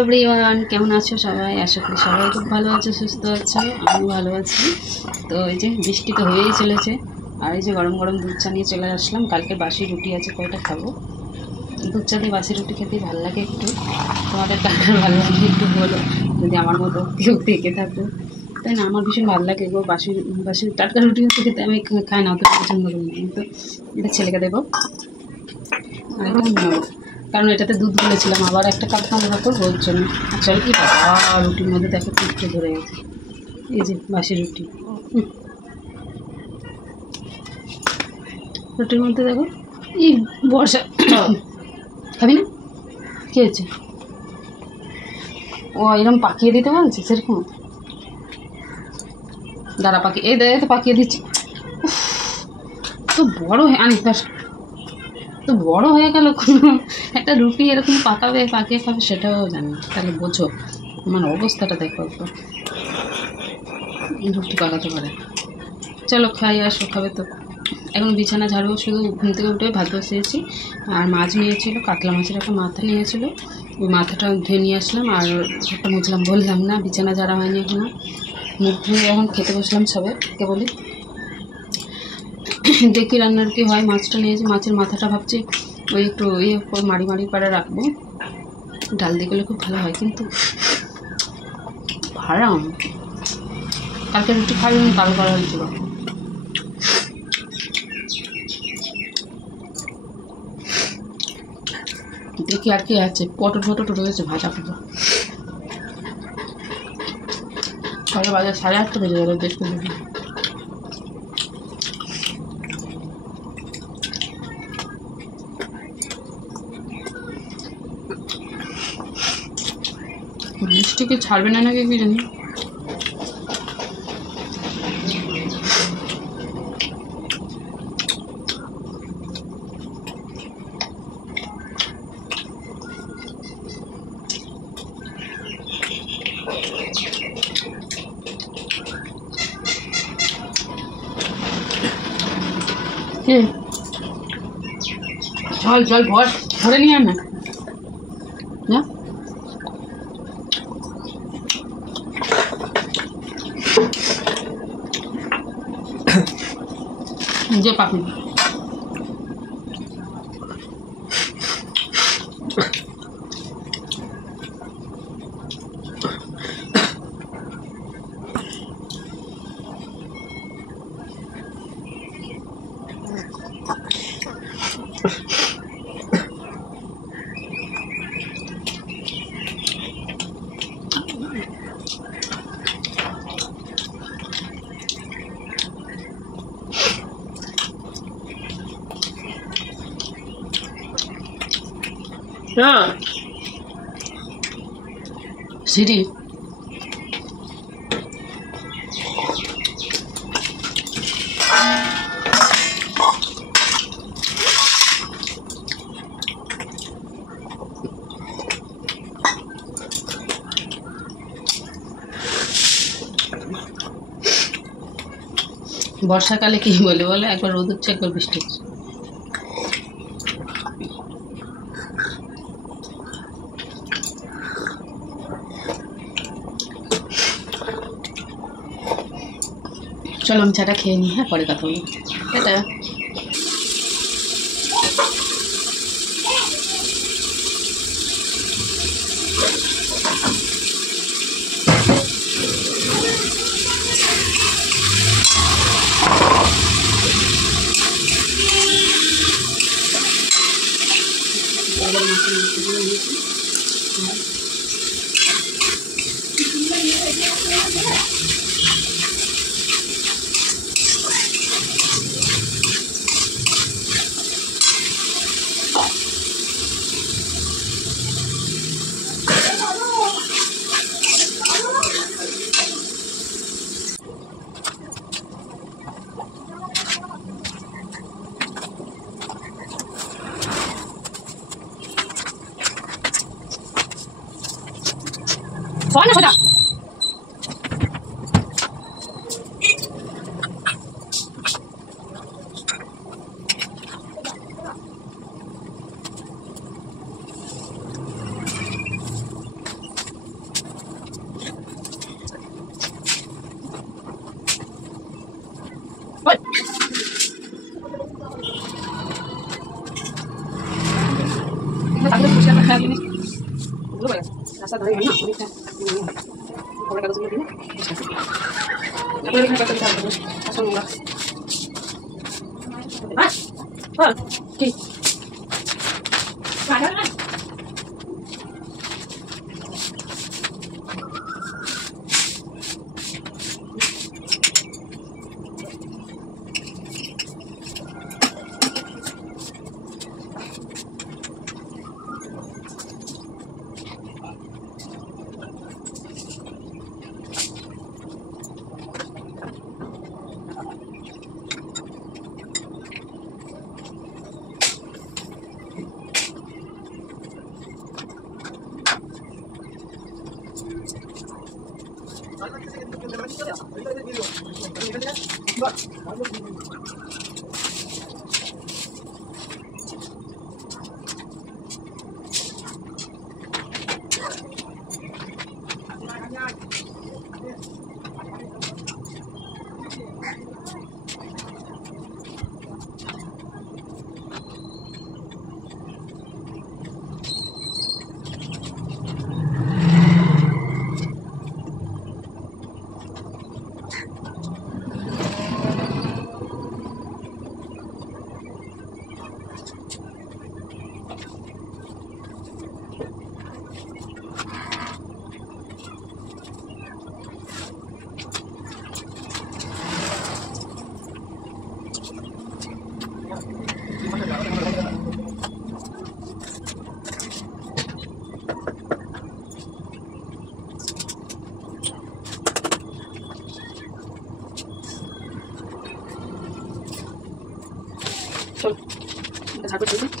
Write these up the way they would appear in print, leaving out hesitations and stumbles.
Everyone, কেমন আছো সবাই? আশা করি সবাই খুব ভালো আছো, সুস্থ আছো। আমি ভালো আছি। তো এই যে বৃষ্টি তো হয়েই চলেছে, আর এই যে গরম গরম দুধ চা নিয়ে চলে আসলাম। কালকে বাসি রুটি আছে, কয়টা খাবো। দুধ চা দিয়ে বাসি রুটি খেতে ভালো লাগে একটু। তোমাদের কার ভালো লাগে একটু বলো, যদি আমার মতো কেউ থেকে থাকো। তাই না, আমার ভীষণ ভালো লাগে গো বাসি বাসি টাটকা রুটি হচ্ছে খেতে। আমি খাই না, অত পছন্দ করি না, কিন্তু এটা ছেলেকে দেবো আর এটা আমি নেবো, কারণ এটাতে দুধ বলেছিলাম। আবার একটা কাপ আমরা করবো ওর জন্য। আচ্ছা, কি বাবা, রুটির মধ্যে দেখো পিঠে ধরে গেছে। এই যে বাসি রুটি, রুটির মধ্যে দেখো এই বর্ষা। খাবি না? কী হয়েছে? ও এরকম পাকিয়ে দিতে বলছে সেরকম। দাঁড়া পাকিয়ে, এই দাঁড়িয়ে তো পাকিয়ে দিচ্ছি। তো বড় হয়ে আনি, তো বড় হয়ে গেল, কোনো একটা রুটি এরকম পাকাবে, পাকিয়ে খাবে সেটাও জানি। তাহলে বোঝো আমার অবস্থাটা দেখো একটু। রুটি পাকাতে পারে। চলো খাই, আসো, খাবে তো। এখন বিছানা ঝাড়বো, শুধু ঘুম থেকে উঠে ভাত বসিয়েছি। আর মাছ নিয়েছিল, কাতলা মাছের একটা মাথা নিয়েছিল, ওই মাথাটা ধুয়ে নিয়ে আসলাম। আর একটা মুছলাম, বললাম না বিছানা ঝাড়া হয়নি এখনো। মুখ ধুয়ে এখন খেতে বসলাম সবে, কেবলই দেখি রান্নার কি হয়। মাছটা নিয়েছি, মাছের মাথাটা ভাবছি ওই একটু মাড়ি মাড়ি পাড়ে রাখবো, ডাল দিয়ে গেলে খুব ভালো হয়। কিন্তু ভাড়া কালকে রুটি খাইনি, কাল করা হয়েছিল। দেখি আর কি আছে, পটল ফটল রয়েছে ভাজা ভাজা। সকালে বাজার 8:30 বেজে গেল দেখতে দেখি। বৃষ্টিকে ছাড়বে না নাকি কি জানি। জল জল ভরে নিয়ে আন না। যে পাখি সিঁড়ি বর্ষাকালে কি বলে বলে, একবার রোদ হচ্ছে একবার বৃষ্টি হচ্ছে। চলো আমি চাটা খেয়ে নিই, হ্যাঁ পরে কথা বলি। এটা সোজা রাস্তা ধরে না অনেকটা খবরের কাগজগুলো দিয়ে তারপরে এখানে কয়েকটা দিতে হবে আসল নোংরা বল কি চল এটা ঝাড়ু দিই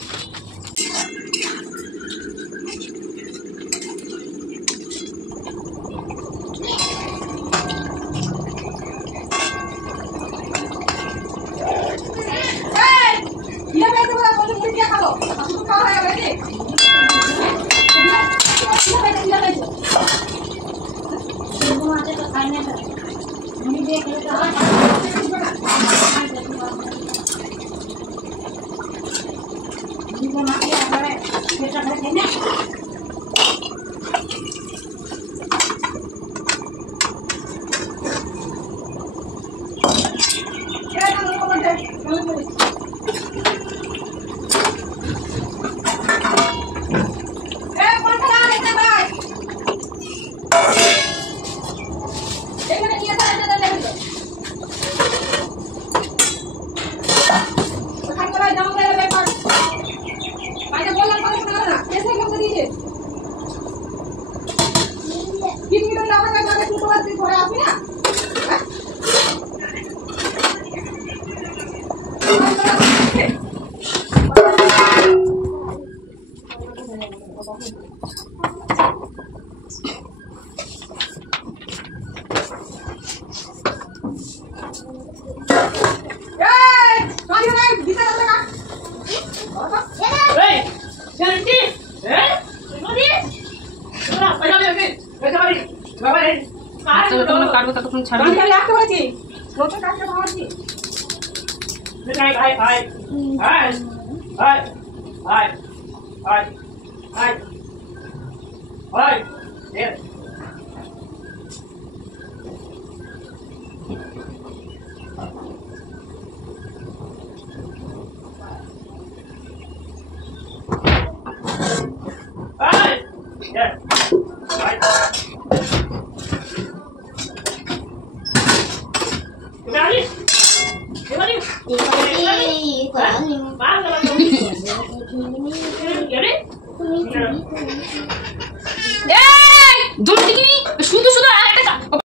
কাটবো ততক্ষণ ছাড়বো শুধু শুধু